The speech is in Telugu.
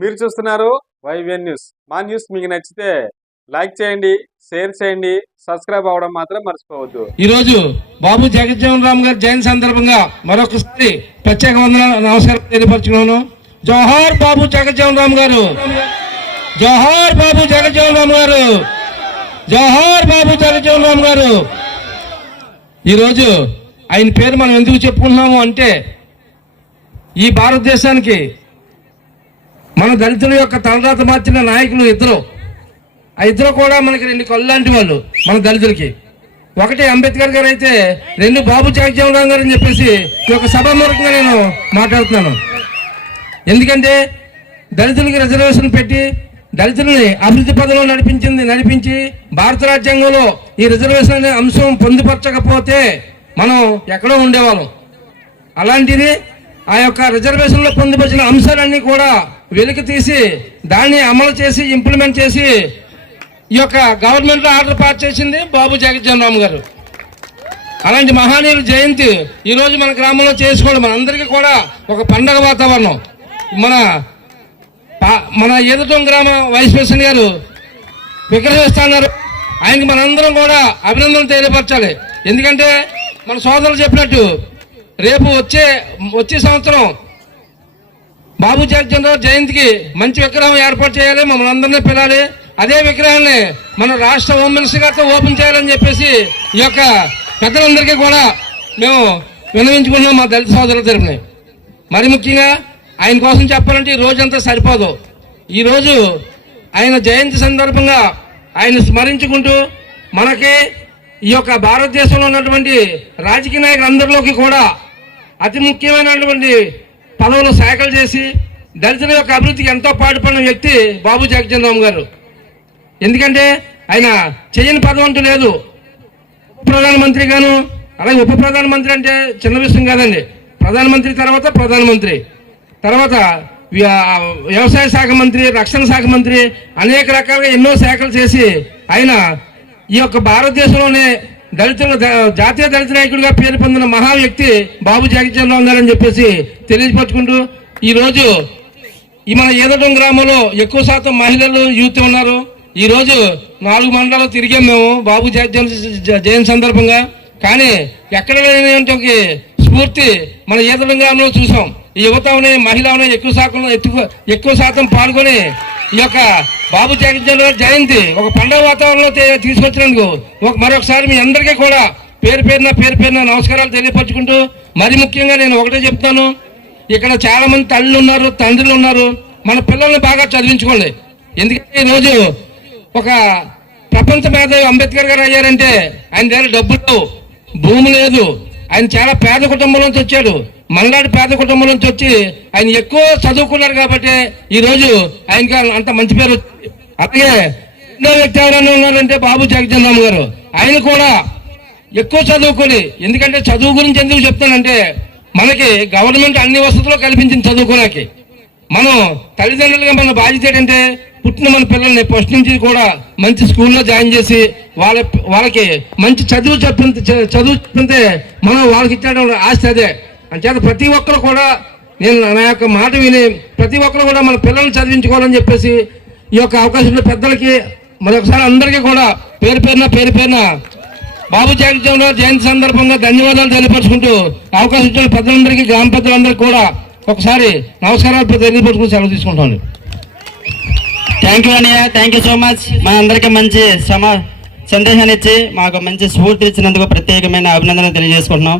మీరు చూస్తున్నారు వైవిఎన్ న్యూస్. మా న్యూస్ మీకు నచ్చితే లైక్ చేయండి, షేర్ చేయండి, సబ్స్క్రైబ్ అవ్వడం మాత్రం మర్చిపోవద్దు. ఈ రోజు బాబు జగజ్జీవన్ రామ్ గారి జయంతి సందర్భంగా మరొకసారి ప్రత్యేక నమస్కారం తెలియపరుచుకున్నాను. జోహార్ బాబు జగజ్జీవన్ రామ్ గారు, జోహార్ బాబు జగజ్జీవన్ రామ్ గారు, జోహార్ బాబు జగజ్జీవన్ రామ్ గారు. ఈరోజు ఆయన పేరు మనం ఎందుకు చెప్పుకుంటున్నాము అంటే, ఈ భారతదేశానికి మన దళితుల యొక్క తలరాత మార్చిన నాయకులు ఇద్దరు. ఆ ఇద్దరు కూడా మనకి రెండు కళ్ళు లాంటి వాళ్ళు మన దళితులకి. ఒకటి అంబేద్కర్ గారు అయితే, రెండు బాబు జగజ్జీవన్ రామ్ గారు అని చెప్పేసి ఈ యొక్క సభామూలకంగా నేను మాట్లాడుతున్నాను. ఎందుకంటే దళితులకి రిజర్వేషన్ పెట్టి దళితులని అభివృద్ధి పదంలో నడిపించి భారత రాజ్యాంగంలో ఈ రిజర్వేషన్ అనే అంశం పొందుపరచకపోతే మనం ఎక్కడో ఉండేవాళ్ళం. అలాంటిది ఆ యొక్క రిజర్వేషన్లో పొందుపరిచిన అంశాలన్నీ కూడా వెలికి తీసి దాన్ని అమలు చేసి ఇంప్లిమెంట్ చేసి ఈ యొక్క గవర్నమెంట్లో ఆర్డర్ పాస్ చేసింది బాబు జగజ్జీవన్ రామ్ గారు. అలాంటి మహానీయుల జయంతి ఈరోజు మన గ్రామంలో చేసుకోవడం మనందరికీ కూడా ఒక పండగ వాతావరణం. మన ఏదుటం గ్రామ వైస్ ప్రెసిడెంట్ గారు విగ్రహిస్తున్నారు. ఆయనకి మనందరం కూడా అభినందనలు తెలియపరచాలి. ఎందుకంటే మన సోదరులు చెప్పినట్టు రేపు వచ్చే సంవత్సరం బాబు జగజ్జీవన్ రామ్ జయంతికి మంచి విగ్రహం ఏర్పాటు చేయాలి, మమ్మల్ని అందరినీ పిలాలి. అదే విగ్రహాన్ని మన రాష్ట్ర హోమ్ మినిస్టర్ గారితో ఓపెన్ చేయాలని చెప్పేసి ఈ యొక్క పెద్దలందరికీ కూడా మేము విన్నవించుకున్నాం మా దళిత సోదరుల తరపున. మరి ముఖ్యంగా ఆయన కోసం చెప్పాలంటే ఈ రోజంతా సరిపోదు. ఈరోజు ఆయన జయంతి సందర్భంగా ఆయన స్మరించుకుంటూ మనకి ఈ యొక్క భారతదేశంలో ఉన్నటువంటి రాజకీయ నాయకులందరిలోకి కూడా అతి ముఖ్యమైనటువంటి పదవులు శాఖలు చేసి దళితుల యొక్క అభివృద్ధికి ఎంతో పాటుపడిన వ్యక్తి బాబు జగజ్జీవన్ రామ్ గారు. ఎందుకంటే ఆయన చేయని పదవి అంటూ లేదు. ప్రధానమంత్రి గాను, అలాగే ఉప ప్రధానమంత్రి అంటే చిన్న విషయం కాదండి. ప్రధానమంత్రి తర్వాత ప్రధానమంత్రి, తర్వాత వ్యవసాయ శాఖ మంత్రి, రక్షణ శాఖ మంత్రి, అనేక రకాలుగా ఎన్నో శాఖలు చేసి ఆయన ఈ యొక్క భారతదేశంలోనే జాతీయ దళిత నాయకుడిగా పేరు పొందిన మహా వ్యక్తి బాబు జగజ్జీవన్ రామ్ గారు అని చెప్పేసి తెలియపరుచుకుంటూ, ఈరోజు ఈ మన ఏదటం గ్రామంలో ఎక్కువ శాతం మహిళలు యూత్ ఉన్నారు. ఈరోజు 4 మండలాలు తిరిగాం మేము బాబు జయంతి సందర్భంగా. కానీ ఎక్కడ లేని స్ఫూర్తి మన ఏదటం గ్రామంలో చూసాం. ఈ యువతని మహిళని ఎక్కువ శాతం పాల్గొని ఈ యొక్క బాబు జగజ్జీవన్ రామ్ జయంతి ఒక పండుగ వాతావరణంలో తీసుకొచ్చినందుకు మరొకసారి మీ అందరికీ కూడా పేరు పేరున నమస్కారాలు తెలియపరచుకుంటూ, మరి ముఖ్యంగా నేను ఒకటే చెప్తాను, ఇక్కడ చాలా మంది తల్లులు ఉన్నారు, తండ్రులు ఉన్నారు. మన పిల్లల్ని బాగా చదివించుకోండి. ఎందుకంటే ఈరోజు ఒక ప్రపంచ మేధావి అంబేద్కర్ గారు అయ్యారంటే ఆయన దగ్గర డబ్బులు, భూమి లేదు. ఆయన చాలా పేద కుటుంబంలోంచి వచ్చాడు. మనలాంటి పేద కుటుంబం నుంచి వచ్చి ఆయన ఎక్కువ చదువుకున్నారు కాబట్టి ఈరోజు ఆయనకి అంత మంచి పేరు వచ్చింది. అలాగే రెండో వ్యక్తి ఎవరైనా ఉన్నారంటే బాబు జగజ్జీవన్ రామ్ గారు. ఆయన కూడా ఎక్కువ చదువుకొని, ఎందుకంటే చదువు గురించి ఎందుకు చెప్తానంటే మనకి గవర్నమెంట్ అన్ని వసతులు కల్పించింది చదువుకోడానికి. మనం తల్లిదండ్రులుగా మన బాధ్యత ఏంటంటే పుట్టిన మన పిల్లల్ని ఫస్ట్ నుంచి కూడా మంచి స్కూల్లో జాయిన్ చేసి వాళ్ళకి మంచి చదువు చెప్తే మనం వాళ్ళకి ఇచ్చే ఆస్తి అదే. అంచేత ప్రతి ఒక్కరు కూడా నేను నా యొక్క మాట విని ప్రతి ఒక్కరు కూడా మన పిల్లల్ని చదివించుకోవాలని చెప్పేసి ఈ యొక్క అవకాశంలో పెద్దలకి మరొకసారి అందరికీ కూడా పేరు పేరున బాబు జగజ్జీవన్ రామ్ జయంతి సందర్భంగా ధన్యవాదాలు తెలియపరుచుకుంటూ అవకాశం ఇచ్చిన పెద్దలందరికీ, గ్రామ పెద్దలందరికీ కూడా ఒకసారి నమస్కారాలు తెలియపరుచుకుని సెలవు తీసుకుంటాను. థ్యాంక్ యూ అన్నయ్య, థ్యాంక్ యూ సో మచ్. మా అందరికీ మంచి సందేశాన్ని ఇచ్చి మాకు మంచి స్ఫూర్తి ఇచ్చినందుకు ప్రత్యేకమైన అభినందనలు తెలియజేసుకుంటున్నాం.